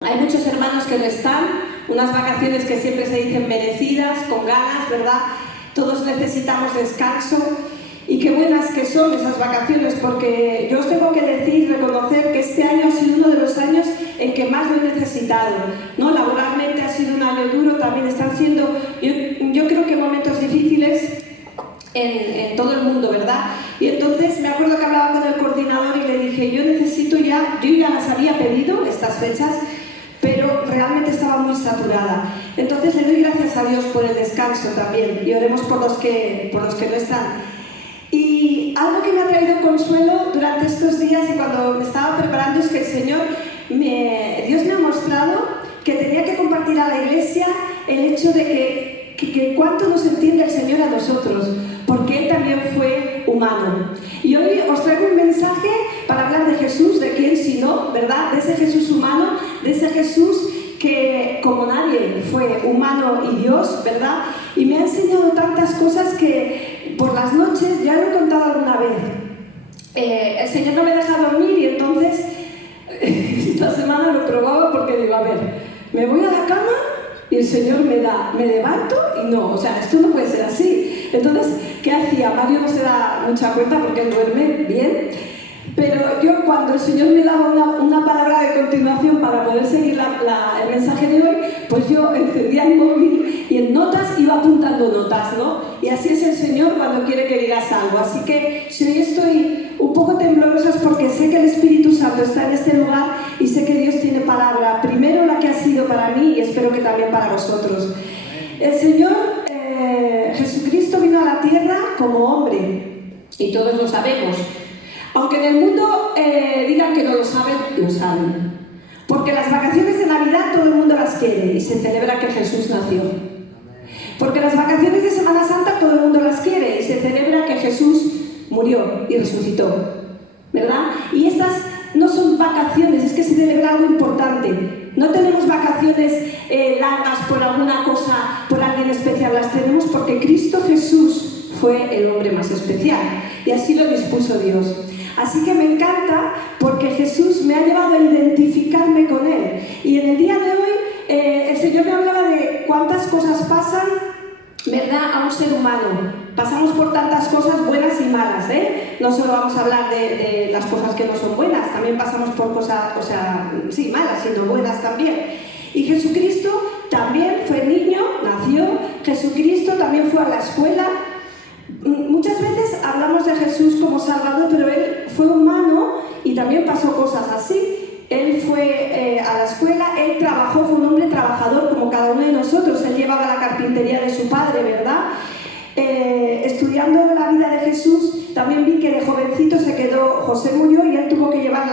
Hay muchos hermanos que no están, unas vacaciones que siempre se dicen merecidas, con ganas, ¿verdad? Todos necesitamos descanso y qué buenas que son esas vacaciones, porque yo os tengo que decir, reconocer que este año ha sido uno de los años en que más lo he necesitado, ¿no? Laboralmente ha sido un año duro, también están siendo, yo creo que momentos difíciles en todo el mundo, ¿verdad? Y entonces me acuerdo que hablaba con el coordinador y le dije, yo ya las había pedido, estas fechas, pero realmente estaba muy saturada. Entonces le doy gracias a Dios por el descanso también y oremos por los que no están. Y algo que me ha traído consuelo durante estos días y cuando me estaba preparando es que el Señor, Dios me ha mostrado que tenía que compartir a la iglesia el hecho de que cuánto nos entiende el Señor a nosotros, porque Él también fue humano. Y hoy os traigo un mensaje para hablar de Jesús, de quién si no, ¿verdad? De ese Jesús humano, de ese Jesús que como nadie fue humano y Dios, ¿verdad? Y me ha enseñado tantas cosas que por las noches, ya lo he contado alguna vez, el Señor no me deja dormir y entonces esta semana lo probaba porque digo, a ver, me voy a la cama y el Señor me levanto y no, o sea, esto no puede ser así. Entonces, ¿qué hacía? Mario no se da mucha cuenta porque él duerme bien, pero yo cuando el Señor me daba una palabra de continuación para poder seguir el mensaje de hoy, pues yo encendía el móvil y en notas iba apuntando notas, ¿no? Y así es el Señor cuando quiere que digas algo. Así que si hoy estoy un poco temblorosa es porque sé que el Espíritu Santo está en este lugar y sé que Dios tiene palabra, primero la que ha sido para mí y espero que también para vosotros. El Señor Jesucristo vino a la tierra como hombre y todos lo sabemos. Aunque en el mundo digan que no lo saben, lo saben. Porque las vacaciones de Navidad todo el mundo las quiere y se celebra que Jesús nació. Porque las vacaciones de Semana Santa todo el mundo las quiere y se celebra que Jesús murió y resucitó. ¿Verdad? Y estas no son vacaciones, es que se celebra algo importante. No tenemos vacaciones largas por alguna cosa, por alguien especial. Las tenemos porque Cristo Jesús fue el hombre más especial. Y así lo dispuso Dios. Así que me encanta porque Jesús me ha llevado a identificarme con Él. Y en el día de hoy el Señor me hablaba de cuántas cosas pasan, ¿verdad?, a un ser humano. Pasamos por tantas cosas buenas y malas, ¿eh? No solo vamos a hablar de las cosas que no son buenas, también pasamos por cosas, sí, malas, sino buenas también. Y Jesucristo también fue niño, nació, Jesucristo también fue a la escuela. Muchas veces hablamos de Jesús como Salvador, pero Él fue humano y también pasó cosas así. Él fue a la escuela, Él trabajó, fue un hombre trabajador como cada uno de nosotros. Él llevaba la carpintería de su padre, ¿verdad? Estudiando la vida de Jesús, también vi que de jovencito José murió y él tuvo que llevar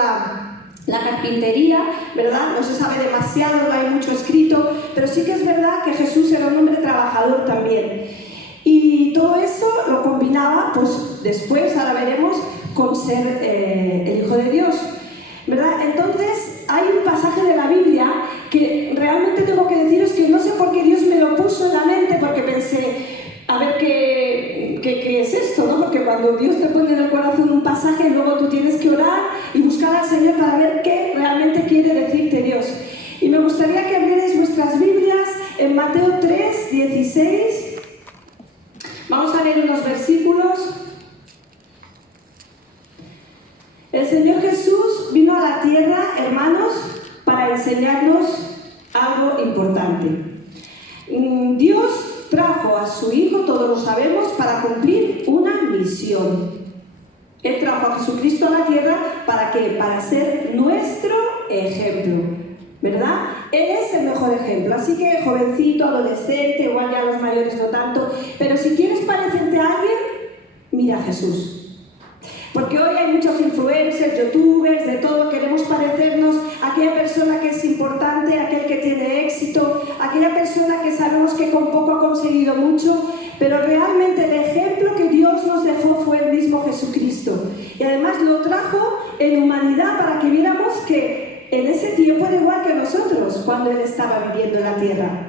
la carpintería, ¿verdad? No se sabe demasiado, no hay mucho escrito, pero sí que es verdad que Jesús era un hombre trabajador también. Y todo eso lo combinaba, pues después, ahora veremos, con ser el Hijo de Dios, ¿verdad? Entonces, hay un pasaje de la Biblia que realmente tengo que deciros que no sé por qué Dios me lo puso en la mente, porque pensé, a ver qué es esto, ¿no? Porque cuando Dios te pone en el corazón un pasaje, luego tú tienes que orar y buscar al Señor para ver qué realmente quiere decirte Dios. Y me gustaría que abrierais vuestras Biblias en Mateo 3, 16. Vamos a leer unos versículos. El Señor Jesús vino a la tierra, hermanos, para enseñarnos algo importante. Dios trajo a su Hijo, todos lo sabemos, para cumplir una misión. Él trajo a Jesucristo a la tierra, ¿para qué? Para ser nuestro ejemplo, ¿verdad? Él es el mejor ejemplo, así que jovencito, adolescente, igual ya los mayores no tanto, pero si quieres parecerte a alguien, mira a Jesús. Porque hoy hay muchos influencers, youtubers, de todo, queremos parecernos a aquella persona que es importante, a aquel que tiene éxito, a aquella persona que sabemos que con poco ha conseguido mucho, pero realmente el ejemplo que Dios nos dejó fue el mismo Jesucristo. Y además lo trajo en humanidad para que viéramos que en ese tiempo era igual que nosotros cuando Él estaba viviendo en la tierra.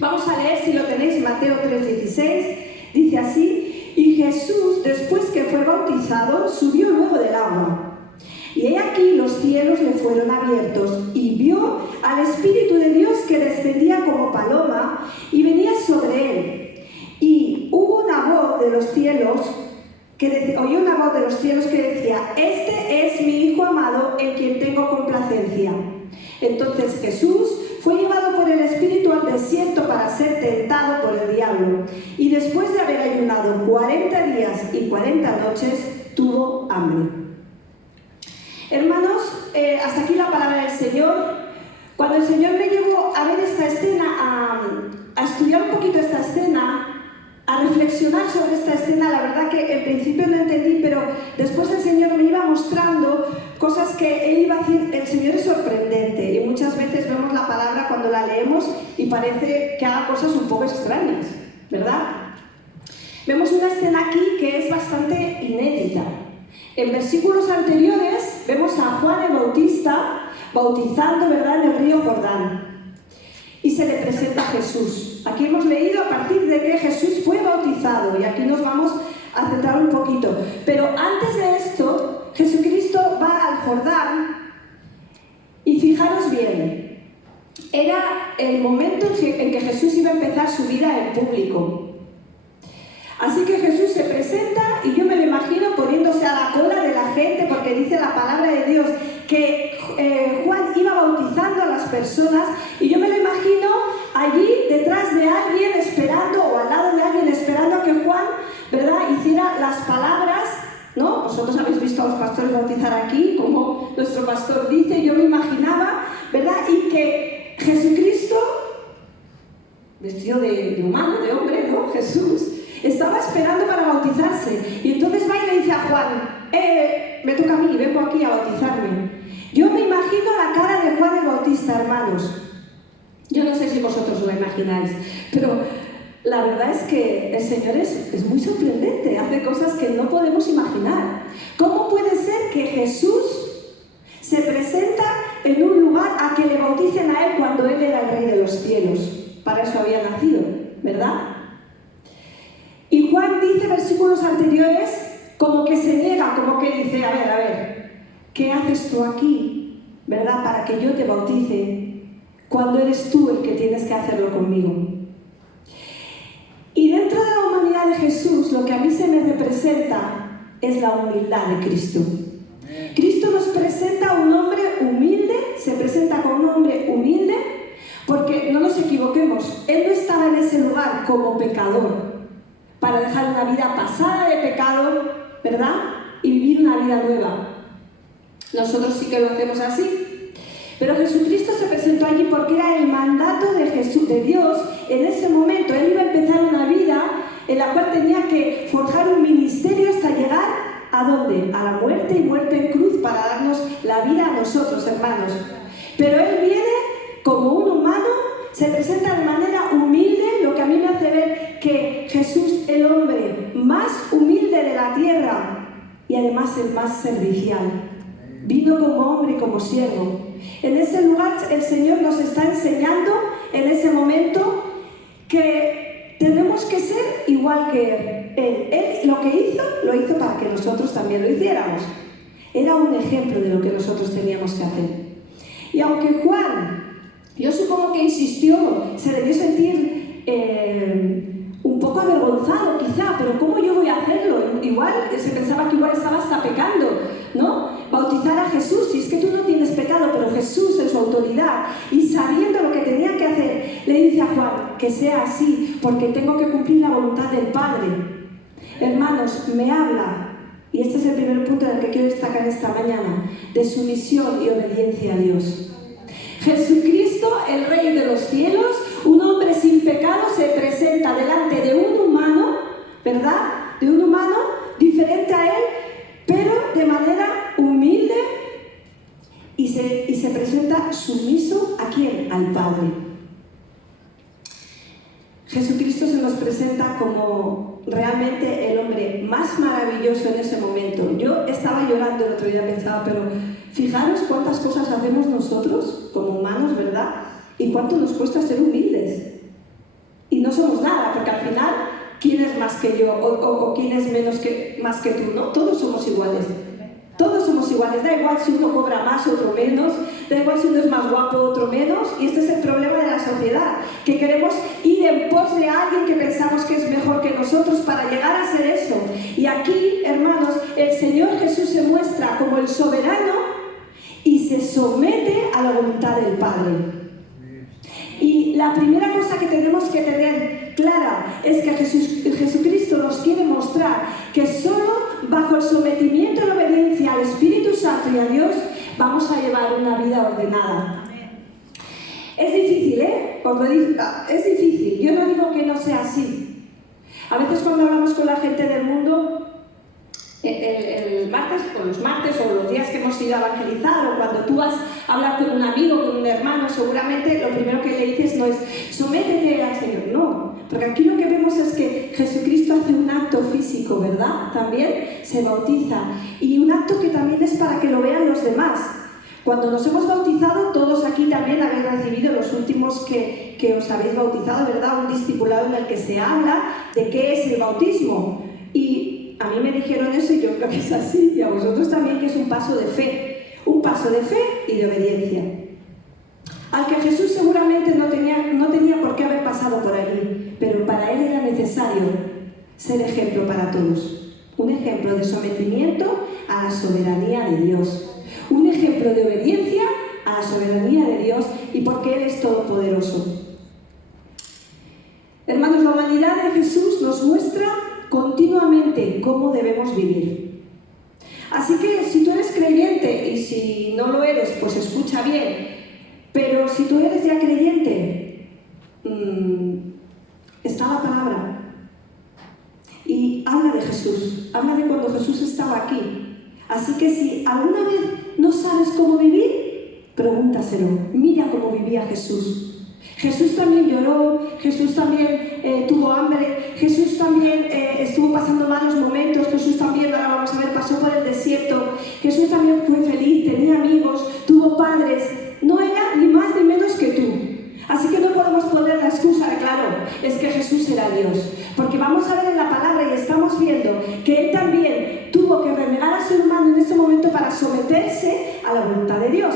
Vamos a leer, si lo tenéis, Mateo 3:16, dice así: y Jesús, después que fue bautizado, subió luego del agua. Y he aquí los cielos le fueron abiertos, y vio al Espíritu de Dios que descendía como paloma y venía sobre él. Y hubo una voz de los cielos oyó una voz de los cielos que decía: este es mi Hijo amado en quien tengo complacencia. Entonces Jesús fue llevado por el Espíritu al desierto para ser tentado por el diablo. Y después de haber ayunado 40 días y 40 noches, tuvo hambre. Hermanos, hasta aquí la palabra del Señor. Cuando el Señor me llevó a ver esta escena, a estudiar un poquito esta escena, a reflexionar sobre esta escena, la verdad que en principio no entendí, pero después el Señor me iba mostrando cosas que Él iba a decir. El Señor es sorprendente y muchas veces vemos la palabra cuando la leemos y parece que haga cosas un poco extrañas, ¿verdad? Vemos una escena aquí que es bastante inédita. En versículos anteriores vemos a Juan el Bautista bautizando, ¿verdad?, en el río Jordán. Y se le presenta a Jesús. Aquí hemos leído a partir de que Jesús fue bautizado y aquí nos vamos a centrar un poquito. Pero antes de esto, Jesucristo va al Jordán y fijaros bien, era el momento en que Jesús iba a empezar su vida en público. Así que Jesús se presenta y yo me lo imagino poniéndose a la cola de la gente, porque dice la palabra de Dios que Juan iba bautizando a las personas, y yo me lo imagino allí detrás de alguien esperando, o al lado de alguien esperando a que Juan, ¿verdad?, hiciera las palabras, ¿no? Vosotros habéis visto a los pastores bautizar aquí, como nuestro pastor dice. Yo me imaginaba, ¿verdad?, y que Jesucristo, vestido de humano, de hombre, ¿no?, Jesús, estaba esperando para bautizarse, y entonces va y le dice a Juan: me toca a mí, vengo aquí a bautizarme. Yo me imagino la cara de Juan el Bautista, hermanos. Yo no sé si vosotros lo imagináis, pero la verdad es que el Señor es muy sorprendente, hace cosas que no podemos imaginar. ¿Cómo puede ser que Jesús se presenta en un lugar a que le bauticen a Él cuando Él era el Rey de los cielos? Para eso había nacido, ¿verdad? Y Juan dice, versículos anteriores, como que se niega, como que dice: a ver, ¿qué haces tú aquí, verdad, para que yo te bautice, cuando eres tú el que tienes que hacerlo conmigo? Y dentro de la humanidad de Jesús, lo que a mí se me representa es la humildad de Cristo. Cristo nos presenta a un hombre humilde, se presenta con un hombre humilde, porque no nos equivoquemos, Él no estaba en ese lugar como pecador, para dejar una vida pasada de pecado, ¿verdad?, y vivir una vida nueva. Nosotros sí que lo hacemos así. Pero Jesucristo se presentó allí porque era el mandato de Dios en ese momento. Él iba a empezar una vida en la cual tenía que forjar un ministerio hasta llegar ¿a dónde? A la muerte, y muerte en cruz, para darnos la vida a nosotros, hermanos. Pero Él viene como un humano, se presenta de manera humilde, lo que a mí me hace ver que Jesús, el hombre más humilde de la tierra y además el más servicial, vino como hombre y como siervo. En ese lugar el Señor nos está enseñando en ese momento que tenemos que ser igual que Él. Él lo que hizo, lo hizo para que nosotros también lo hiciéramos. Era un ejemplo de lo que nosotros teníamos que hacer. Y aunque Juan, yo supongo que insistió, se debió sentir un poco avergonzado quizá, pero ¿cómo yo voy a hacerlo? Igual, se pensaba que igual estaba hasta pecando, ¿no? Bautizar a Jesús, si es que tú no tienes pecado, pero Jesús en su autoridad y sabiendo lo que tenía que hacer, le dice a Juan: que sea así, porque tengo que cumplir la voluntad del Padre. Hermanos, me habla, y este es el primer punto en el que quiero destacar esta mañana, de sumisión y obediencia a Dios. Jesucristo, el Rey de los cielos, un hombre sin pecado, se presenta delante de un humano, ¿verdad?, de un humano diferente a él, pero de manera humilde, y se presenta sumiso ¿a quién? Al Padre. Jesucristo se nos presenta como realmente el hombre más maravilloso en ese momento. Yo estaba llorando el otro día, pensaba, pero fijaros cuántas cosas hacemos nosotros como humanos, ¿verdad?, y cuánto nos cuesta ser humildes. Y no somos nada, porque al final, ¿quién es más que yo? ¿O quién es más que tú? No, todos somos iguales. Todos somos iguales, da igual si uno cobra más o otro menos, da igual si uno es más guapo o otro menos, ¿verdad? Que queremos ir en pos de alguien que pensamos que es mejor que nosotros para llegar a ser eso. Y aquí, hermanos, el Señor Jesús se muestra como el soberano y se somete a la voluntad del Padre. Y la primera cosa que tenemos que tener clara es que Jesucristo nos quiere mostrar que solo bajo el sometimiento y la obediencia al Espíritu Santo y a Dios vamos a llevar una vida ordenada. Es difícil, ¿eh? Es difícil. Yo no digo que no sea así. A veces cuando hablamos con la gente del mundo, el martes, o los martes, o los días que hemos ido a evangelizar, o cuando tú vas a hablar con un amigo, con un hermano, seguramente lo primero que le dices no es sométete al Señor, no. Porque aquí lo que vemos es que Jesucristo hace un acto físico, ¿verdad? También se bautiza. Y un acto que también es para que lo vean los demás. Cuando nos hemos bautizado, todos aquí también habéis recibido los últimos que os habéis bautizado, ¿verdad? Un discipulado en el que se habla de qué es el bautismo. Y a mí me dijeron eso y yo creo que es así. Y a vosotros también, que es un paso de fe. Un paso de fe y de obediencia. Al que Jesús seguramente no tenía por qué haber pasado por allí. Pero para él era necesario ser ejemplo para todos. Un ejemplo de sometimiento a la soberanía de Dios. Un ejemplo de obediencia a la soberanía de Dios y porque Él es todopoderoso. Hermanos, la humanidad de Jesús nos muestra continuamente cómo debemos vivir. Así que si tú eres creyente y si no lo eres, pues escucha bien. Pero si tú eres ya creyente, está la palabra. Y habla de Jesús, habla de cuando Jesús estaba aquí. Así que si alguna vez no sabes cómo vivir, pregúntaselo. Mira cómo vivía Jesús. Jesús también lloró, Jesús también tuvo hambre, Jesús también estuvo pasando malos momentos, Jesús también, ahora vamos a ver, pasó por el desierto, Jesús también fue feliz, tenía amigos, tuvo padres, no era ni más ni menos que tú. Así que no podemos poner la excusa de, claro, es que Jesús era Dios. Porque vamos a ver en la palabra y estamos viendo que Él también tuvo que renegar a ser humano en ese momento para someterse a la voluntad de Dios.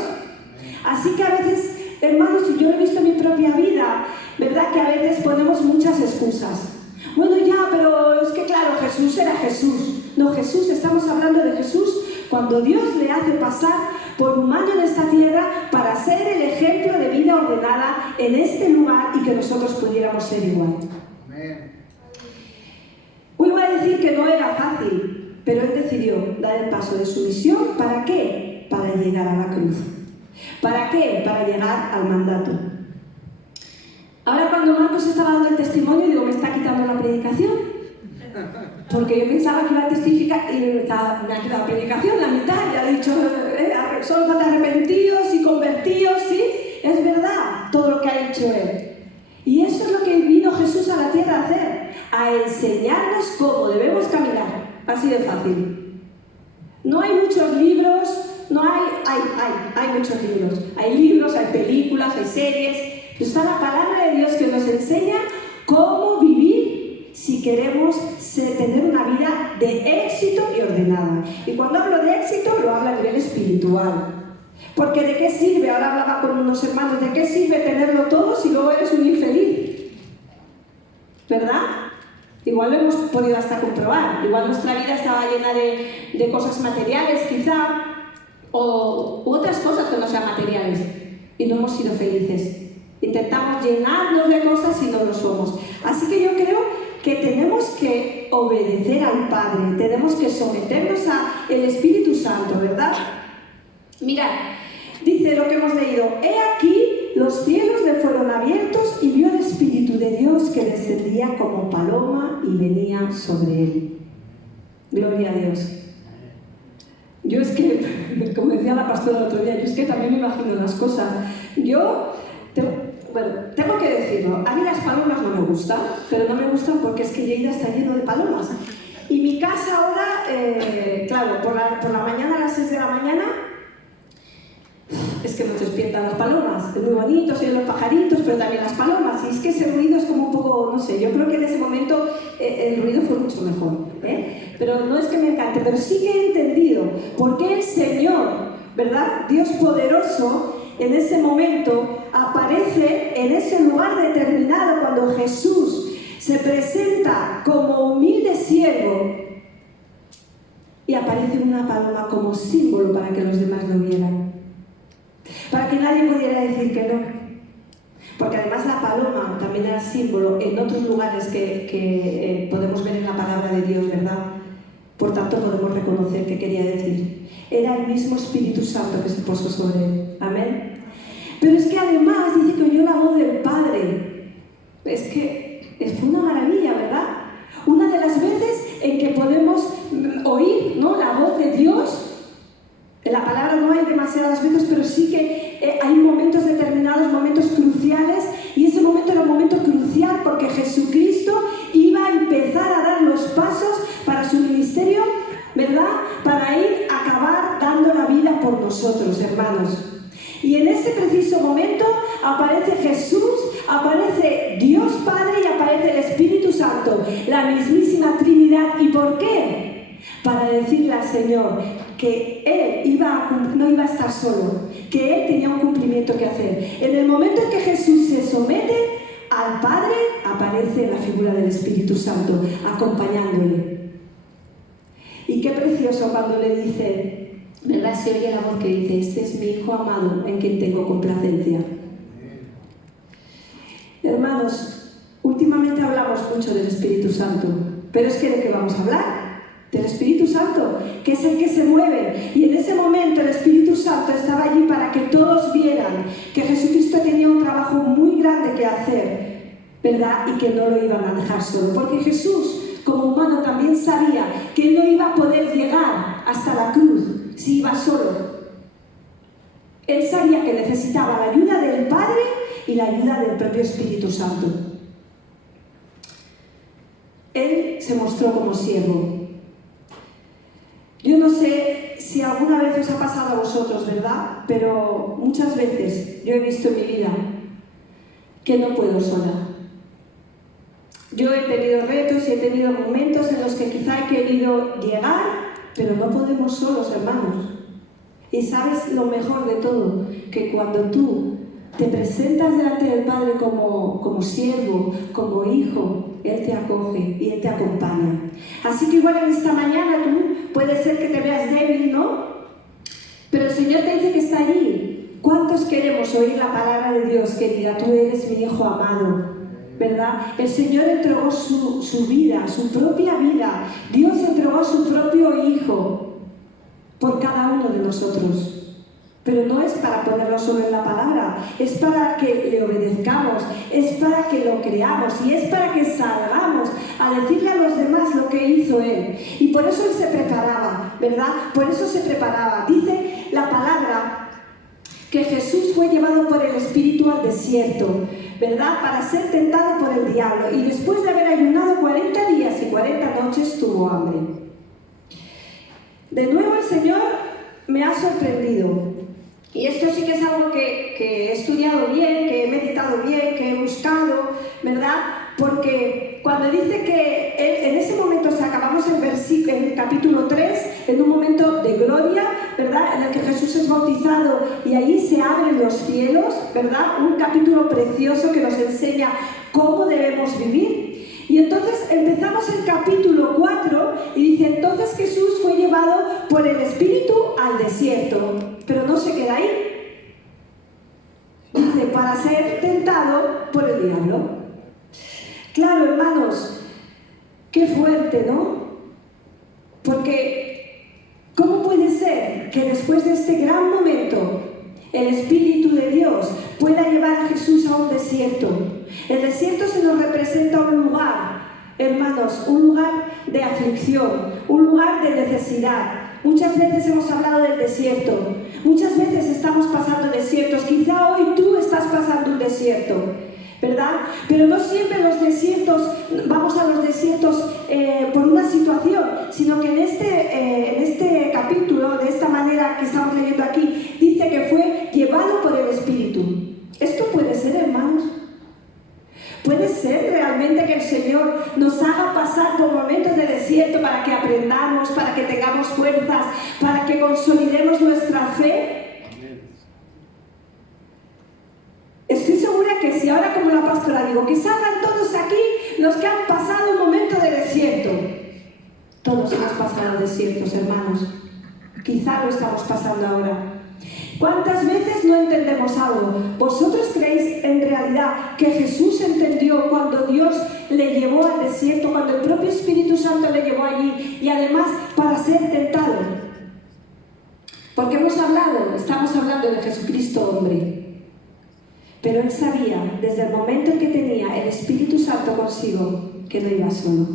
Así que a veces, hermanos, y yo lo he visto en mi propia vida, ¿verdad? Que a veces ponemos muchas excusas. Bueno, ya, pero es que claro, Jesús era Jesús. No, Jesús, estamos hablando de Jesús cuando Dios le hace pasar por humano en esta tierra para ser el ejemplo de vida ordenada en este lugar y que nosotros pudiéramos ser igual. Amén. Vuelvo a decir que no era fácil, pero Él decidió dar el paso de sumisión. ¿Para qué? Para llegar a la cruz. ¿Para qué? Para llegar al mandato. Ahora cuando Marcos estaba dando el testimonio, digo, me está quitando la predicación. Porque yo pensaba que iba a testificar y me ha quitado la predicación, la mitad, ya he dicho, solo falta arrepentidos y convertidos, ¿sí? Es verdad todo lo que ha hecho Él. Y eso es lo que vino Jesús a la tierra a hacer, a enseñarnos cómo debemos caminar. Así de fácil. No hay muchos libros, hay muchos libros. Hay libros, hay películas, hay series. Está la palabra de Dios que nos enseña cómo vivir si queremos tener una vida de éxito y ordenada. Y cuando hablo de éxito, lo hablo a nivel espiritual. Porque ¿de qué sirve? Ahora hablaba con unos hermanos, ¿de qué sirve tenerlo todo si luego eres un infeliz? ¿Verdad? Igual lo hemos podido hasta comprobar. Igual nuestra vida estaba llena de cosas materiales, quizá, u otras cosas que no sean materiales. Y no hemos sido felices. Intentamos llenarnos de cosas y no lo somos. Así que yo creo que tenemos que obedecer al Padre, tenemos que someternos al Espíritu Santo, ¿verdad? Mirad, dice lo que hemos leído: he aquí, los cielos le fueron abiertos y vio el Espíritu de Dios que descendía como paloma y venía sobre él. Gloria a Dios. Yo es que, como decía la pastora el otro día, yo es que también me imagino las cosas. Tengo que decirlo, a mí las palomas no me gustan, pero no me gustan porque es que Lleida está lleno de palomas. Y mi casa ahora, claro, por la mañana, a las 6 de la mañana, es que nos despiertan las palomas. Es muy bonito, se oyen los pajaritos, pero también las palomas. Y es que ese ruido es como un poco, no sé, yo creo que en ese momento el ruido fue mucho mejor. Pero no es que me encante, pero sí que he entendido por qué el Señor, ¿verdad? Dios poderoso, en ese momento aparece en ese lugar determinado, cuando Jesús se presenta como humilde siervo y aparece una paloma como símbolo para que los demás lo vieran, para que nadie pudiera decir que no, porque además la paloma también era símbolo en otros lugares que podemos ver en la palabra de Dios, ¿verdad? Por tanto podemos reconocer qué quería decir. Era el mismo Espíritu Santo que se puso sobre él. Amén. Pero es que además dice que oyó la voz del Padre. Es que fue una maravilla, ¿verdad? Una de las veces en que podemos oír, ¿no?, la voz de Dios. En la palabra no hay demasiadas veces, pero sí que hay momentos determinados, momentos cruciales, y ese momento era un momento crucial porque Jesucristo iba a empezar a dar los pasos para su ministerio, ¿verdad? Para ir a acabar dando la vida por nosotros, hermanos. Y en ese preciso momento aparece Jesús, aparece Dios Padre y aparece el Espíritu Santo, la mismísima Trinidad. ¿Y por qué? Para decirle al Señor que Él no iba a estar solo, que Él tenía un cumplimiento que hacer. En el momento en que Jesús se somete al Padre, aparece la figura del Espíritu Santo, acompañándole. Y qué precioso cuando le dice, ¿verdad? Se oye la voz que dice: este es mi Hijo amado, en quien tengo complacencia. Hermanos, últimamente hablamos mucho del Espíritu Santo, pero es que ¿de qué vamos a hablar? Del Espíritu Santo, que es el que se mueve. Y en ese momento el Espíritu Santo estaba allí para que todos vieran que Jesucristo tenía un trabajo muy grande que hacer, ¿verdad? Y que no lo iban a dejar solo, porque Jesús, como humano, también sabía que Él no iba a poder llegar hasta la cruz si iba solo. Él sabía que necesitaba la ayuda del Padre y la ayuda del propio Espíritu Santo. Él se mostró como siervo. Yo no sé si alguna vez os ha pasado a vosotros, ¿verdad? Pero muchas veces yo he visto en mi vida que no puedo sola. Yo he tenido retos y he tenido momentos en los que quizá he querido llegar, pero no podemos solos, hermanos. Y sabes lo mejor de todo, que cuando tú te presentas delante del Padre como siervo, como hijo, Él te acoge y Él te acompaña. Así que igual en esta mañana tú puede ser que te veas débil, ¿no? Pero el Señor te dice que está allí. ¿Cuántos queremos oír la palabra de Dios que diga: tú eres mi Hijo amado? ¿Verdad? El Señor entregó su vida, su propia vida. Dios entregó a su propio Hijo por cada uno de nosotros. Pero no es para ponerlo solo en la palabra, es para que le obedezcamos, es para que lo creamos y es para que salgamos a decirle a los demás lo que hizo Él. Y por eso Él se preparaba, ¿verdad? Por eso se preparaba. Dice la palabra que Jesús fue llevado por el Espíritu al desierto, ¿verdad? Para ser tentado por el diablo. Y después de haber ayunado 40 días y 40 noches tuvo hambre. De nuevo el Señor me ha sorprendido. Y esto sí que es algo que he estudiado bien, que he meditado bien, que he buscado, ¿verdad? Porque cuando dice que en ese momento, si acabamos en el capítulo 3, en un momento de gloria, ¿verdad? En el que Jesús es bautizado y allí se abren los cielos, ¿verdad? Un capítulo precioso que nos enseña cómo debemos vivir. Y entonces empezamos el capítulo 4 y dice: entonces Jesús fue llevado por el Espíritu al desierto. Pero no se queda ahí. Dice: para ser tentado por el diablo. Claro, hermanos, qué fuerte, ¿no? Porque ¿cómo puede ser que después de este gran momento el Espíritu de Dios pueda llevar a Jesús a un desierto? El desierto se nos representa un lugar, hermanos, un lugar de aflicción, un lugar de necesidad. Muchas veces hemos hablado del desierto, muchas veces estamos pasando desiertos, quizá hoy tú estás pasando un desierto, ¿verdad? Pero no siempre los desiertos, vamos a los desiertos por una situación, sino que en este capítulo, de esta manera que estamos leyendo aquí, dice que fue llevado por el Espíritu. ¿Esto puede ser, hermanos? ¿Puede ser realmente que el Señor nos haga pasar por momentos de desierto para que aprendamos, para que tengamos fuerzas, para que consolidemos nuestra fe? Estoy segura que antes, y ahora como la pastora digo, que salgan todos aquí los que han pasado un momento de desierto. Todos hemos pasado desiertos, hermanos. Quizá lo estamos pasando ahora. ¿Cuántas veces no entendemos algo? ¿Vosotros creéis en realidad que Jesús entendió cuando Dios le llevó al desierto, cuando el propio Espíritu Santo le llevó allí, y además para ser tentado? Porque estamos hablando de Jesucristo hombre. Pero él sabía, desde el momento en que tenía el Espíritu Santo consigo, que no iba solo.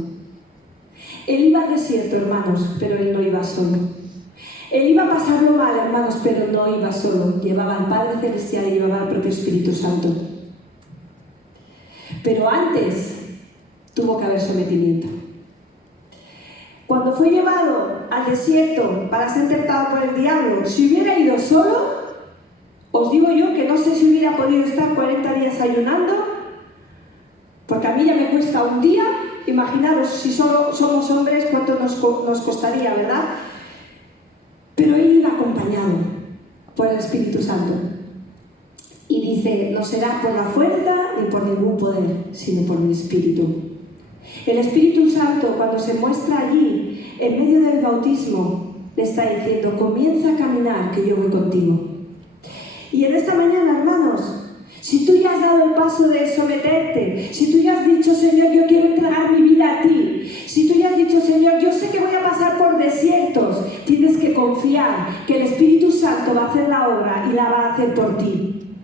Él iba al desierto, hermanos, pero él no iba solo. Él iba a pasarlo mal, hermanos, pero no iba solo. Llevaba al Padre Celestial y llevaba al propio Espíritu Santo. Pero antes tuvo que haber sometimiento. Cuando fue llevado al desierto para ser tentado por el diablo, si hubiera ido solo, os digo yo que no sé si hubiera podido estar 40 días ayunando, porque a mí ya me cuesta un día. Imaginaros, si solo somos hombres, cuánto nos costaría, ¿verdad? Pero él iba acompañado por el Espíritu Santo. Y dice, no será por la fuerza ni por ningún poder, sino por mi Espíritu. El Espíritu Santo, cuando se muestra allí, en medio del bautismo, le está diciendo, comienza a caminar, que yo voy contigo. Y en esta mañana, hermanos, si tú ya has dado el paso de someterte, si tú ya has dicho, Señor, yo quiero entregar mi vida a ti, si tú ya has dicho, Señor, yo sé que voy a pasar por desiertos, tienes que confiar que el Espíritu Santo va a hacer la obra y la va a hacer por ti.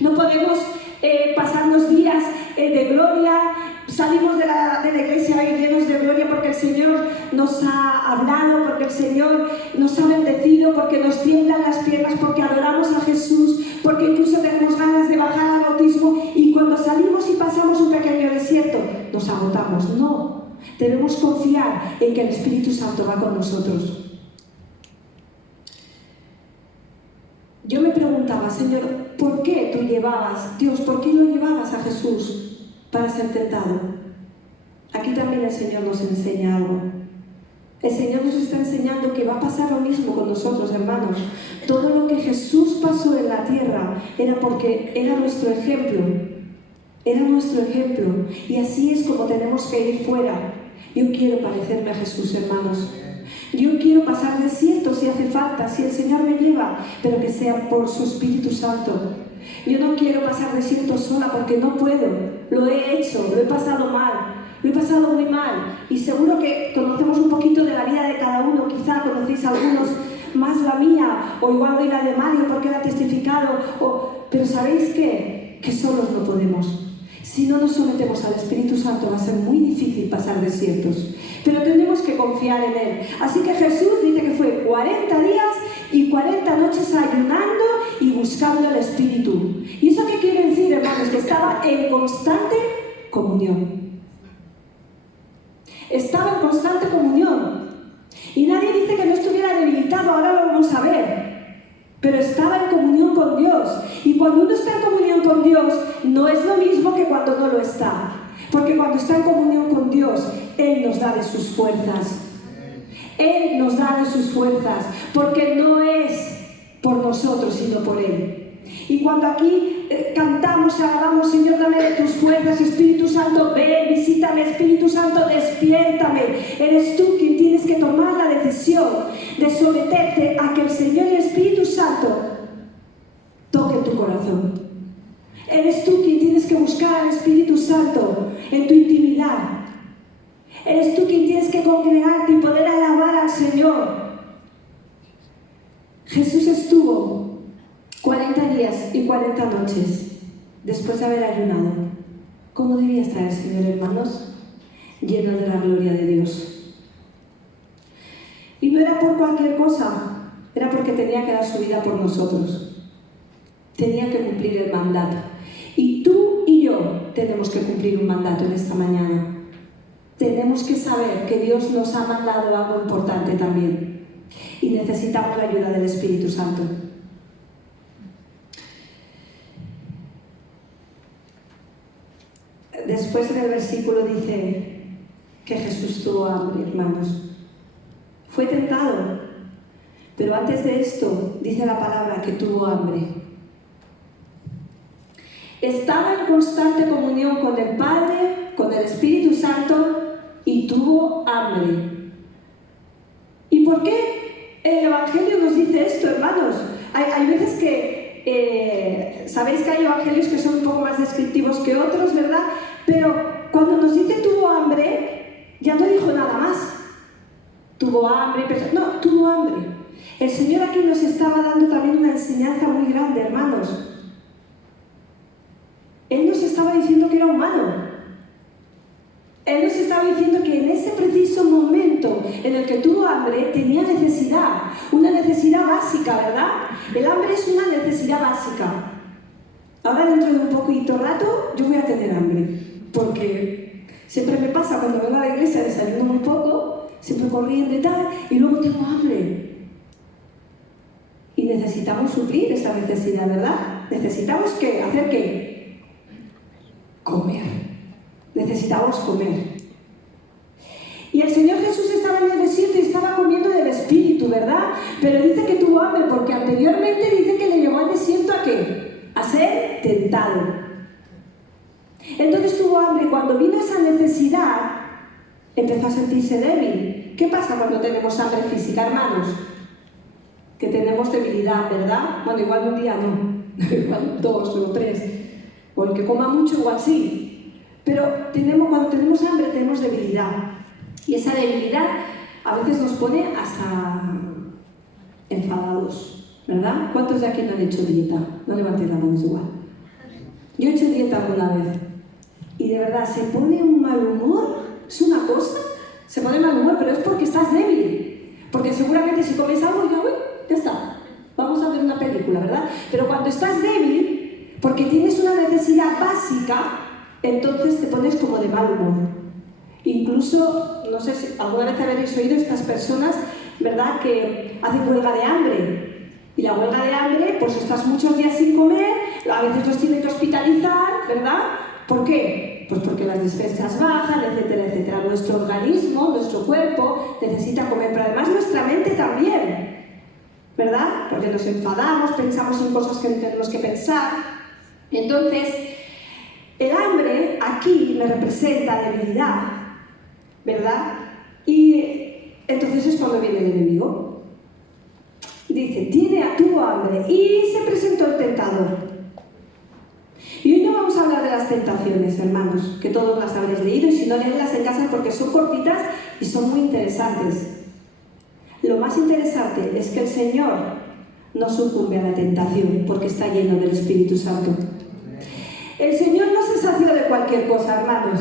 No podemos pasarnos días de gloria. Salimos de la iglesia hoy llenos de gloria porque el Señor nos ha hablado, porque el Señor nos ha bendecido, porque nos tiemblan las piernas, porque adoramos a Jesús, porque incluso tenemos ganas de bajar al bautismo, y cuando salimos y pasamos un pequeño desierto, nos agotamos. No, debemos confiar en que el Espíritu Santo va con nosotros. Yo me preguntaba, Señor, ¿por qué tú llevabas, Dios, por qué lo llevabas a Jesús para ser tentado? Aquí también el Señor nos enseña algo. El Señor nos está enseñando que va a pasar lo mismo con nosotros, hermanos. Todo lo que Jesús pasó en la tierra era porque era nuestro ejemplo. Era nuestro ejemplo. Y así es como tenemos que ir fuera. Yo quiero parecerme a Jesús, hermanos. Yo quiero pasar desiertos si hace falta, si el Señor me lleva, pero que sea por su Espíritu Santo. Yo no quiero pasar desiertos sola porque no puedo. Lo he hecho, lo he pasado mal. Lo he pasado muy mal, y seguro que conocemos un poquito de la vida de cada uno. Quizá conocéis algunos más la mía, o igual hoy la de Mario porque la ha testificado, pero ¿sabéis qué? Que solos no podemos. Si no nos sometemos al Espíritu Santo va a ser muy difícil pasar desiertos, pero tenemos que confiar en Él. Así que Jesús dice que fue 40 días y 40 noches ayunando y buscando el Espíritu. ¿Y eso qué quiere decir, hermanos? Que estaba en constante comunión. Estaba en constante comunión. Y nadie dice que no estuviera debilitado, ahora lo vamos a ver. Pero estaba en comunión con Dios. Y cuando uno está en comunión con Dios, no es lo mismo que cuando no lo está. Porque cuando está en comunión con Dios, Él nos da de sus fuerzas. Él nos da de sus fuerzas. Porque no es por nosotros, sino por Él. Y cuando aquí cantamos y alabamos, Señor, dame de tus fuerzas, Espíritu Santo, ven, visítame, Espíritu Santo, despiértame. Eres tú quien tienes que tomar la decisión de someterte a que el Señor y el Espíritu Santo toquen tu corazón. Eres tú quien tienes que buscar al Espíritu Santo en tu intimidad. Eres tú quien tienes que congregarte y poder alabar al Señor. Jesús estuvo 40 días y 40 noches después de haber ayunado. ¿Cómo debía estar el Señor, hermanos? Lleno de la gloria de Dios. Y no era por cualquier cosa, era porque tenía que dar su vida por nosotros. Tenía que cumplir el mandato. Y tú y yo tenemos que cumplir un mandato en esta mañana. Tenemos que saber que Dios nos ha mandado algo importante también. Y necesitamos la ayuda del Espíritu Santo. Después en el versículo dice que Jesús tuvo hambre, hermanos. Fue tentado, pero antes de esto dice la palabra que tuvo hambre. estaba en constante comunión con el Padre, con el Espíritu Santo y tuvo hambre. ¿Y por qué el Evangelio nos dice esto, hermanos? Hay veces que, sabéis que hay evangelios que son un poco más descriptivos que otros, ¿verdad? Pero cuando nos dice tuvo hambre, ya no dijo nada más. Tuvo hambre, no, tuvo hambre. El Señor aquí nos estaba dando también una enseñanza muy grande, hermanos. Él nos estaba diciendo que era humano. Él nos estaba diciendo que en ese preciso momento en el que tuvo hambre, tenía necesidad, una necesidad básica, ¿verdad? El hambre es una necesidad básica. Ahora dentro de un poquito rato yo voy a tener hambre, porque siempre me pasa cuando vengo a la iglesia, desayuno muy poco, siempre corriendo y tal, y luego tengo hambre. Y necesitamos suplir esa necesidad, ¿verdad? Necesitamos ¿qué? ¿Hacer qué? Comer. Necesitamos comer. Y el Señor Jesús estaba en el desierto y estaba comiendo del Espíritu, ¿verdad? Pero dice que tuvo hambre porque anteriormente dice que le llevó al desierto ¿a qué? A ser tentado. Entonces tuvo hambre y cuando vino esa necesidad empezó a sentirse débil. ¿Qué pasa cuando tenemos hambre física, hermanos? Que tenemos debilidad, ¿verdad? Bueno, igual un día no, igual 2 o 3, o el que coma mucho igual sí. Pero cuando tenemos hambre tenemos debilidad. Y esa debilidad a veces nos pone hasta enfadados, ¿verdad? ¿Cuántos de aquí no han hecho dieta? No levanten la mano, es igual. Yo he hecho dieta alguna vez. Y de verdad, se pone un mal humor, es una cosa, se pone mal humor, pero es porque estás débil. Porque seguramente si comes algo, ya está, vamos a ver una película, ¿verdad? Pero cuando estás débil, porque tienes una necesidad básica, entonces te pones como de mal humor. Incluso, no sé si alguna vez habréis oído estas personas, ¿verdad?, que hacen huelga de hambre. Y la huelga de hambre, pues estás muchos días sin comer, a veces los tienen que hospitalizar, ¿verdad? ¿Por qué? Pues porque las defensas bajan, etcétera, etcétera. Nuestro organismo, nuestro cuerpo necesita comer, pero además nuestra mente también, ¿verdad? Porque nos enfadamos, pensamos en cosas que no tenemos que pensar. Entonces, el hambre aquí me representa debilidad, ¿verdad? Y entonces es cuando viene el enemigo. Dice, tuvo hambre y se presentó el tentador. Y hoy no vamos a hablar de las tentaciones, hermanos, que todos las habréis leído, y si no, leedlas en casa porque son cortitas y son muy interesantes. Lo más interesante es que el Señor no sucumbe a la tentación porque está lleno del Espíritu Santo. El Señor no se sació de cualquier cosa, hermanos.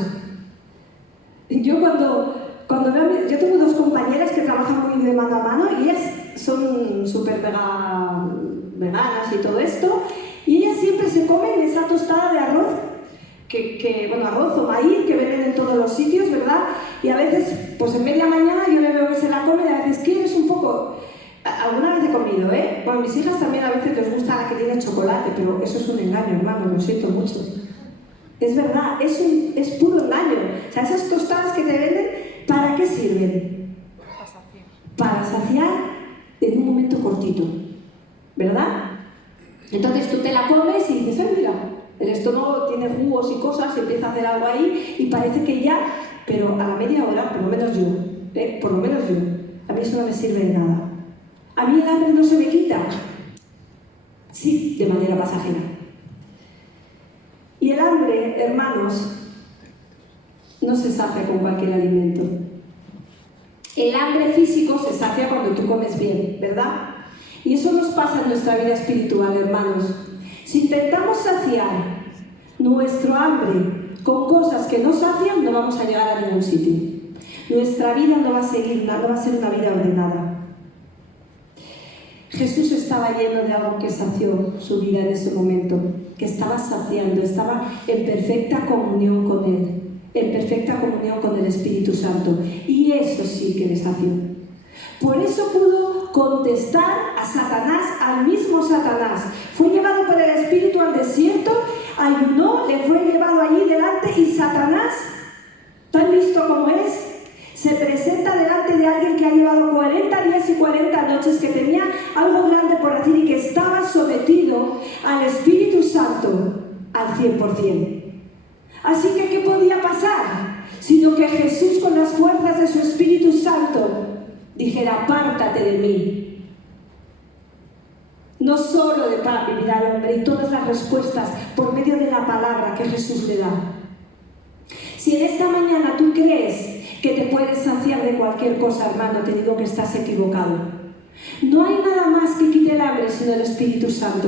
Yo cuando veo, yo tengo 2 compañeras que trabajan muy de mano a mano y ellas son súper veganas y todo esto, y ellas siempre se comen esa tostada de arroz, bueno, arroz o maíz que venden en todos los sitios, ¿verdad? Y a veces, pues en media mañana yo le veo que se la comen y a veces quieres un poco. Alguna vez he comido, ¿eh? Bueno, mis hijas también a veces les gusta la que tiene chocolate, pero eso es un engaño, hermano, lo siento mucho. Es verdad, es puro engaño. O sea, esas tostadas que te venden, ¿para qué sirven? Para saciar en un momento cortito, ¿verdad? Entonces tú te la comes y dices, ay, mira, el estómago tiene jugos y cosas, y empieza a hacer algo ahí y parece que ya, pero a la media hora, por lo menos yo, a mí eso no me sirve de nada. ¿A mí el hambre no se me quita? Sí, de manera pasajera. Y el hambre, hermanos, no se sacia con cualquier alimento. El hambre físico se sacia cuando tú comes bien, ¿verdad? Y eso nos pasa en nuestra vida espiritual, hermanos. Si intentamos saciar nuestro hambre con cosas que no sacian, no vamos a llegar a ningún sitio. Nuestra vida no va a ser una vida ordenada. Jesús estaba lleno de algo que sació su vida en ese momento, que estaba saciando, estaba en perfecta comunión con Él, en perfecta comunión con el Espíritu Santo, y eso sí que le sació. Por eso pudo contestar a Satanás, al mismo Satanás. Fue llevado por el Espíritu al desierto, ayunó, le fue llevado allí delante, y Satanás, tan listo como es, se presenta delante de alguien que ha llevado 40 días y 40 noches, que tenía algo grande por decir y que estaba sometido al Espíritu Santo, al 100%. Así que, ¿qué podía pasar? Sino que Jesús, con las fuerzas de su Espíritu Santo, dijera: apártate de mí. No solo de pan vivirá el hombre, y todas las respuestas por medio de la palabra que Jesús le da. Si en esta mañana tú crees que te puedes saciar de cualquier cosa, hermano, te digo que estás equivocado. No hay nada más que quite el hambre sino el Espíritu Santo.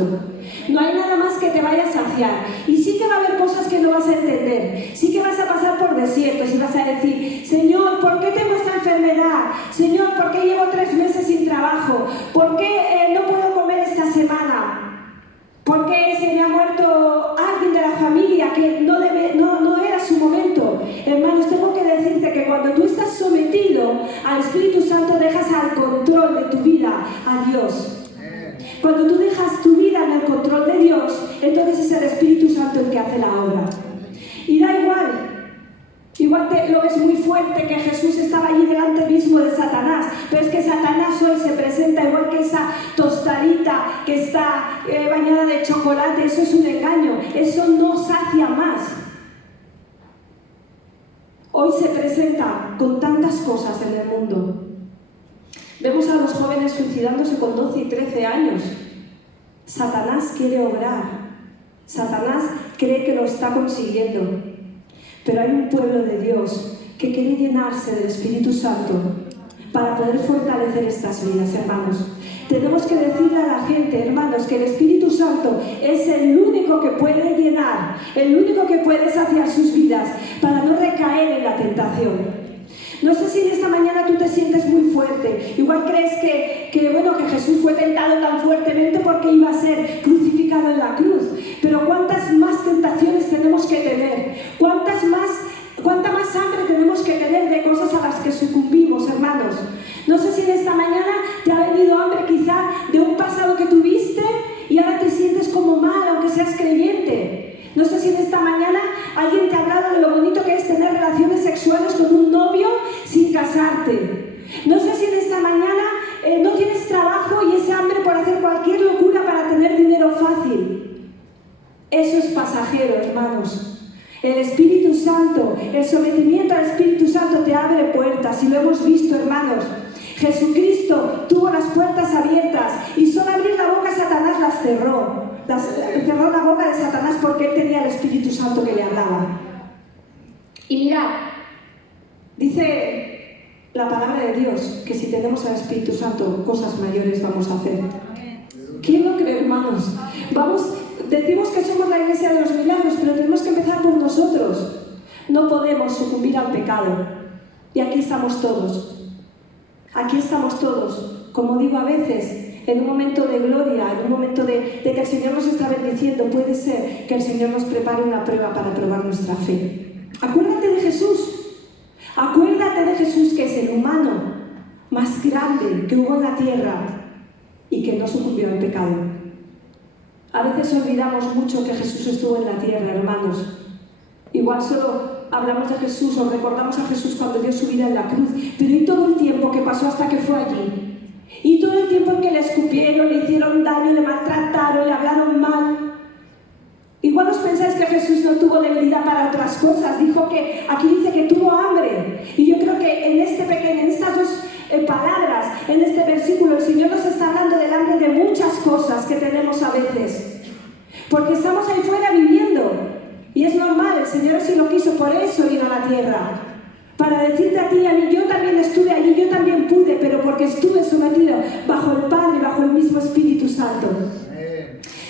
No hay nada más que te vaya a saciar. Y sí que va a haber cosas que no vas a entender. Sí que vas a pasar por desiertos y vas a decir: Señor, ¿por qué tengo esta enfermedad? Señor, ¿por qué llevo 3 meses sin trabajo? ¿Por qué no puedo comer esta semana? ¿Por qué se me ha muerto alguien de la familia que no era su momento? Hermanos, tengo que decirte que cuando tú estás sometido al Espíritu Santo, dejas al control de tu vida a Dios. Cuando tú dejas tu vida en el control de Dios, entonces es el Espíritu Santo el que hace la obra. Y da igual lo ves muy fuerte que Jesús estaba allí delante mismo de Satanás, pero es que Satanás hoy se presenta igual que esa tostadita que está bañada de chocolate. Eso es un engaño, eso no sacia más. Hoy se presenta con tantas cosas en el mundo. Vemos a los jóvenes suicidándose con 12 y 13 años. Satanás quiere obrar. Satanás cree que lo está consiguiendo. Pero hay un pueblo de Dios que quiere llenarse del Espíritu Santo para poder fortalecer estas vidas, hermanos. Tenemos que decirle a la gente, hermanos, que el Espíritu Santo es el único que puede llenar, el único que puede saciar sus vidas para no recaer en la tentación. No sé si en esta mañana tú te sientes muy fuerte. Igual crees que Jesús fue tentado tan fuertemente porque iba a ser crucificado en la cruz. Pero ¿cuántas más tentaciones tenemos que tener? ¿Cuánta más hambre tenemos que tener de cosas a las que sucumbimos, hermanos? No sé si en esta mañana te ha venido hambre quizá de un pasado que tuviste y ahora te sientes como mal, aunque seas creyente. No sé si en esta mañana alguien te ha hablado de lo bonito que es tener relaciones sexuales con un novio sin casarte. No sé si en esta mañana no tienes trabajo y ese hambre por hacer cualquier locura para tener dinero fácil. Eso es pasajero, hermanos. El Espíritu Santo, el sometimiento al Espíritu Santo te abre puertas, y lo hemos visto, hermanos. Jesucristo tuvo las puertas abiertas y solo abrir la boca Satanás las cerró. Cerró la boca de Satanás porque él tenía el Espíritu Santo que le hablaba. Y mirad, dice la palabra de Dios que si tenemos al Espíritu Santo, cosas mayores vamos a hacer. ¿Quién lo cree, hermanos? Decimos que somos la iglesia de los milagros, pero tenemos que empezar por nosotros. No podemos sucumbir al pecado. Y aquí estamos todos. Aquí estamos todos. Como digo a veces, en un momento de gloria, en un momento de que el Señor nos está bendiciendo, puede ser que el Señor nos prepare una prueba para probar nuestra fe. Acuérdate de Jesús. Acuérdate de Jesús, que es el humano más grande que hubo en la tierra y que no sucumbió al pecado. A veces olvidamos mucho que Jesús estuvo en la tierra, hermanos. Igual solo hablamos de Jesús o recordamos a Jesús cuando dio su vida en la cruz, pero ¿y todo el tiempo que pasó hasta que fue allí? ¿Y todo el tiempo en que le escupieron, le hicieron daño, le maltrataron, le hablaron mal? Igual os pensáis que Jesús no tuvo debilidad para otras cosas. Aquí dice que tuvo hambre. Y yo creo que en estas dos palabras, en este versículo, el Señor nos está hablando del hambre de muchas cosas que tenemos a veces. Porque estamos ahí fuera viviendo. Y es normal, el Señor así lo quiso, por eso vino a la tierra. Para decirte a ti y a mí, yo también estuve allí, yo también pude, pero porque estuve sometido bajo el Padre, bajo el mismo Espíritu Santo.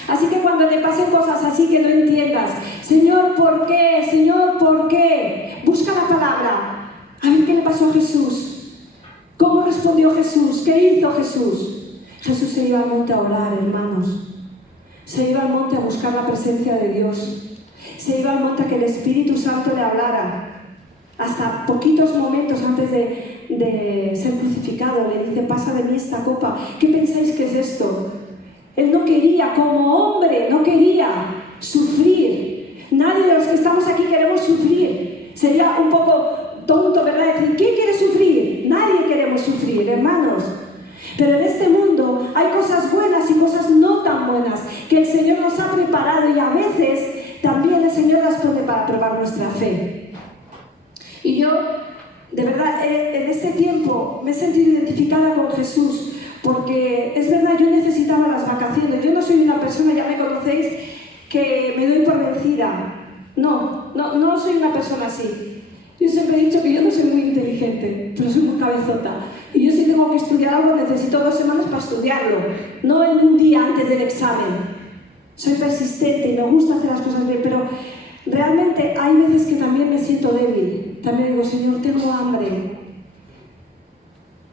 Así que cuando te pasen cosas así que no entiendas, Señor, ¿por qué? Señor, ¿por qué? Busca la palabra. A ver qué le pasó a Jesús. ¿Cómo respondió Jesús? ¿Qué hizo Jesús? Jesús se iba al monte a orar, hermanos. Se iba al monte a buscar la presencia de Dios. Se iba al monte a que el Espíritu Santo le hablara. Hasta poquitos momentos antes de ser crucificado, le dice: pasa de mí esta copa. ¿Qué pensáis que es esto? Él no quería, como hombre, no quería sufrir. Nadie de los que estamos aquí queremos sufrir. Sería un poco tonto, ¿verdad? Decir, ¿quién quiere sufrir? Nadie queremos sufrir, hermanos. Pero en este mundo hay cosas buenas y cosas no tan buenas que el Señor nos ha preparado, y a veces también probar nuestra fe. Y yo, de verdad, en este tiempo me he sentido identificada con Jesús, porque es verdad, yo necesitaba las vacaciones. Yo no soy una persona, ya me conocéis, que me doy por vencida. No soy una persona así. Yo siempre he dicho que yo no soy muy inteligente, pero soy muy cabezota. Y yo si tengo que estudiar algo necesito 2 semanas para estudiarlo, no en un día antes del examen. Soy persistente y me gusta hacer las cosas bien, pero realmente hay veces que también me siento débil. También digo, Señor, tengo hambre.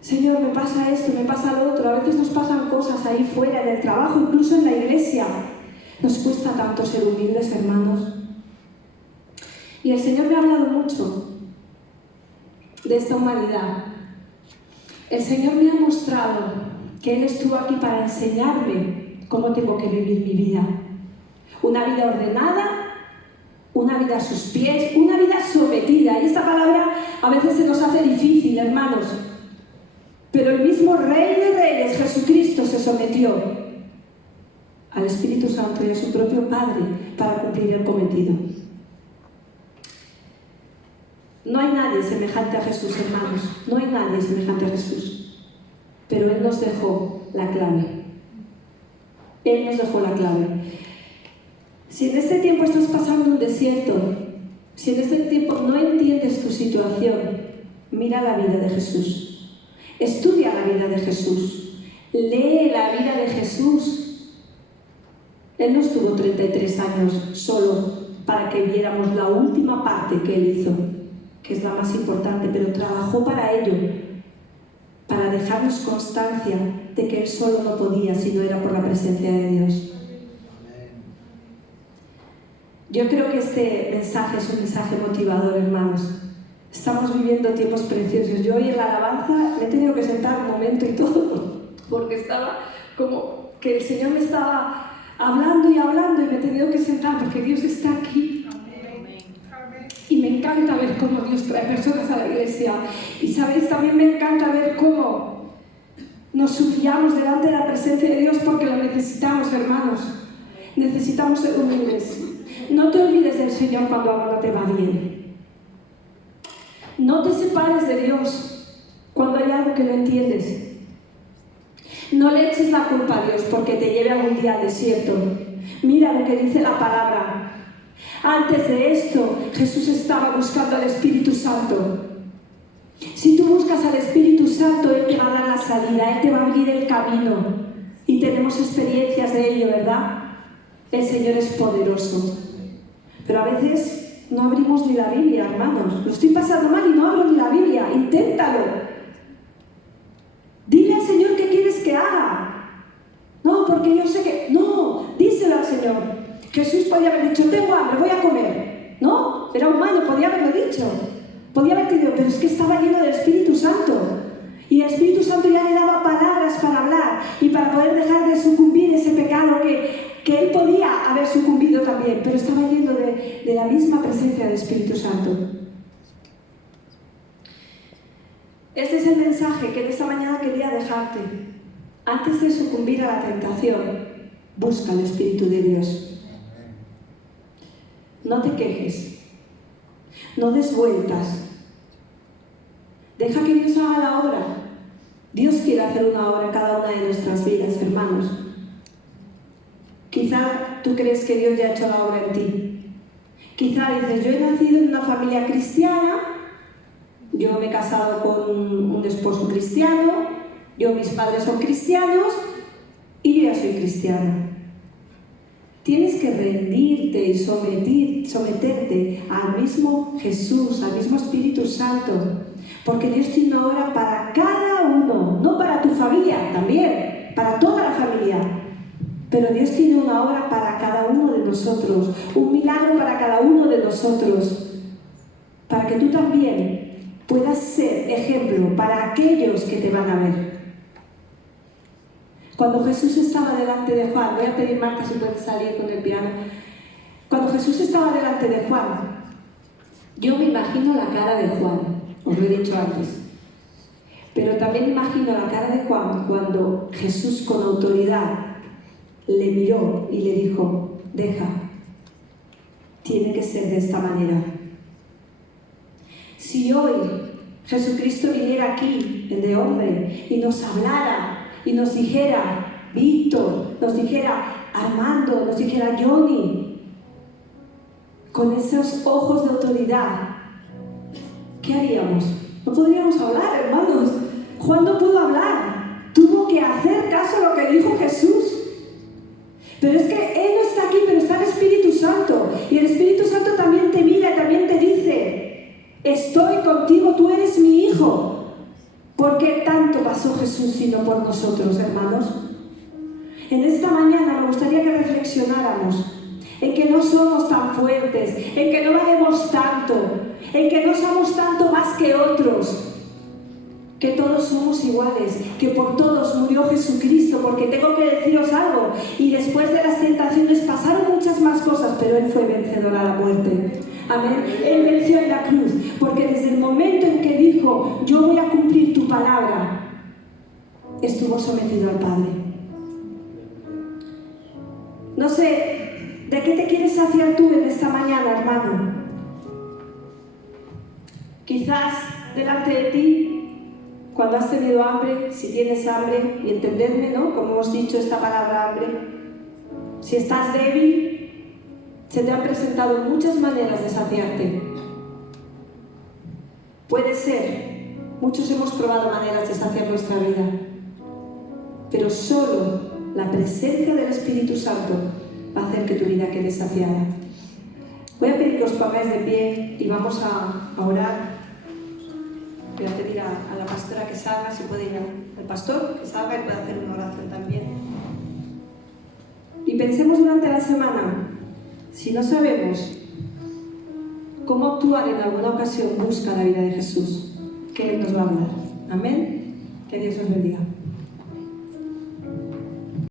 Señor, me pasa esto, me pasa lo otro. A veces nos pasan cosas ahí fuera, en el trabajo, incluso en la iglesia. Nos cuesta tanto ser humildes, hermanos. Y el Señor me ha hablado mucho de esta humanidad. El Señor me ha mostrado que Él estuvo aquí para enseñarme cómo tengo que vivir mi vida. Una vida ordenada, una vida a sus pies, una vida sometida. Y esta palabra a veces se nos hace difícil, hermanos. Pero el mismo Rey de Reyes, Jesucristo, se sometió al Espíritu Santo y a su propio Padre para cumplir el cometido. No hay nadie semejante a Jesús, hermanos. No hay nadie semejante a Jesús. Pero Él nos dejó la clave. Él nos dejó la clave. Si en este tiempo estás pasando un desierto, si en este tiempo no entiendes tu situación, mira la vida de Jesús. Estudia la vida de Jesús. Lee la vida de Jesús. Él no estuvo 33 años solo para que viéramos la última parte que Él hizo, que es la más importante, pero trabajó para ello, para dejarnos constancia de que Él solo no podía si no era por la presencia de Dios. Yo creo que este mensaje es un mensaje motivador, hermanos. Estamos viviendo tiempos preciosos. Yo hoy en la alabanza me he tenido que sentar un momento y todo, porque estaba como que el Señor me estaba hablando y me he tenido que sentar porque Dios está aquí. Y me encanta ver cómo Dios trae personas a la iglesia. Y sabéis, también me encanta ver cómo nos humillamos delante de la presencia de Dios porque lo necesitamos, hermanos. Necesitamos ser humildes. No te olvides del Señor cuando algo no te va bien. No te separes de Dios cuando hay algo que no entiendes. No le eches la culpa a Dios porque te lleve algún día al desierto. Mira lo que dice la palabra. Antes de esto, Jesús estaba buscando al Espíritu Santo. Si tú buscas al Espíritu Santo, Él te va a dar la salida, Él te va a abrir el camino. Y tenemos experiencias de ello, ¿verdad? El Señor es poderoso. Pero a veces no abrimos ni la Biblia, hermanos. Lo estoy pasando mal y no abro ni la Biblia. Inténtalo. Dile al Señor qué quieres que haga. No, porque yo sé que... No, díselo al Señor. Jesús podía haber dicho, tengo hambre, voy a comer. No, era humano, podía haberlo dicho. Podía haber dicho, pero es que estaba lleno del Espíritu Santo. Y el Espíritu Santo ya le daba palabras para hablar y para poder dejar de sucumbir ese pecado que él podía haber sucumbido también, pero estaba lleno de la misma presencia del Espíritu Santo. Este es el mensaje que en esta mañana quería dejarte. Antes de sucumbir a la tentación, busca el Espíritu de Dios. No te quejes. No des vueltas. Deja que Dios haga la obra. Dios quiere hacer una obra en cada una de nuestras vidas, hermanos. Quizá tú crees que Dios ya ha hecho la obra en ti. Quizá dices, yo he nacido en una familia cristiana, yo me he casado con un esposo cristiano, mis padres son cristianos y yo ya soy cristiana. Tienes que rendirte y someterte al mismo Jesús, al mismo Espíritu Santo, porque Dios tiene una obra para cada uno, no para tu familia, también, para toda la familia. Pero Dios tiene una obra para cada uno de nosotros, un milagro para cada uno de nosotros, para que tú también puedas ser ejemplo para aquellos que te van a ver. Cuando Jesús estaba delante de Juan, voy a pedir Marta si puede salir con el piano. Cuando Jesús estaba delante de Juan, yo me imagino la cara de Juan, os lo he dicho antes, pero también imagino la cara de Juan cuando Jesús con autoridad le miró y le dijo, deja, tiene que ser de esta manera. Si hoy Jesucristo viniera aquí, el de hombre, y nos hablara, y nos dijera Víctor, nos dijera Armando, nos dijera Johnny, con esos ojos de autoridad, ¿qué haríamos? No podríamos hablar, hermanos. Juan no pudo hablar, tuvo que hacer caso a lo que dijo Jesús. Pero es que Él no está aquí, pero está el Espíritu Santo. Y el Espíritu Santo también te mira y también te dice: estoy contigo, tú eres mi hijo. ¿Por qué tanto pasó Jesús sino por nosotros, hermanos? En esta mañana me gustaría que reflexionáramos en que no somos tan fuertes, en que no valemos tanto, en que no somos tanto más que otros, que todos somos iguales, que por todos murió Jesucristo, porque tengo que deciros algo, y después de las tentaciones pasaron muchas más cosas, pero Él fue vencedor a la muerte. Amén. Él venció en la cruz, porque desde el momento en que dijo: yo voy a cumplir tu palabra, estuvo sometido al Padre. No sé, ¿de qué te quieres saciar tú en esta mañana, hermano? Quizás delante de ti, cuando has tenido hambre, si tienes hambre, y entendedme, ¿no? Como hemos dicho esta palabra hambre, si estás débil, se te han presentado muchas maneras de saciarte. Puede ser, muchos hemos probado maneras de saciar nuestra vida, pero solo la presencia del Espíritu Santo va a hacer que tu vida quede saciada. Voy a pedir que os pongáis de pie y vamos a orar. Voy a pedir a la pastora que salga, si puede ir al pastor, que salga y pueda hacer una oración también. Y pensemos durante la semana, si no sabemos cómo actuar en alguna ocasión, busca la vida de Jesús, que Él nos va a hablar. Amén. Que Dios os bendiga.